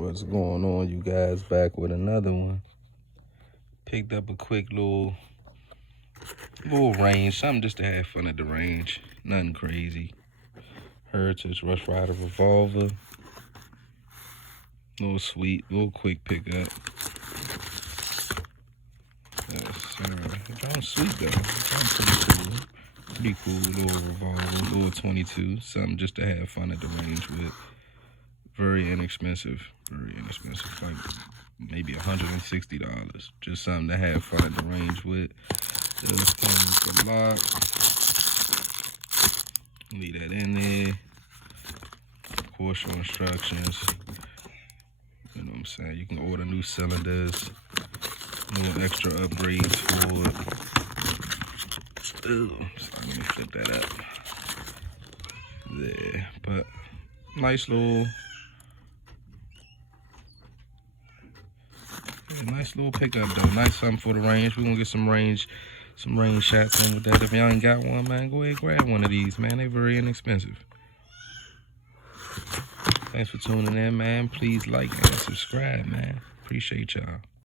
What's going on, you guys? Back with another one. Picked up a quick little range, something just to have fun at the range. Nothing crazy. Heritage Rush Rider Revolver. Little sweet, little quick pickup. Yes, sir. It's sweet though. It's pretty cool. Pretty cool little revolver, little 22. Something just to have fun at the range with. Very inexpensive. Very inexpensive. Like maybe $160. Just something to have fun at the range with. This comes with the lock. Leave that in there. Of course, your instructions. You know what I'm saying? You can order new cylinders. Little extra upgrades for it. Ooh, so let me flip that up. There. But nice little pickup though. Nice something for the range. We're gonna get some range shots in with that. If y'all ain't got one, man, go ahead and grab one of these, man. They're very inexpensive. Thanks for tuning in, man. Please like and subscribe, man. Appreciate y'all.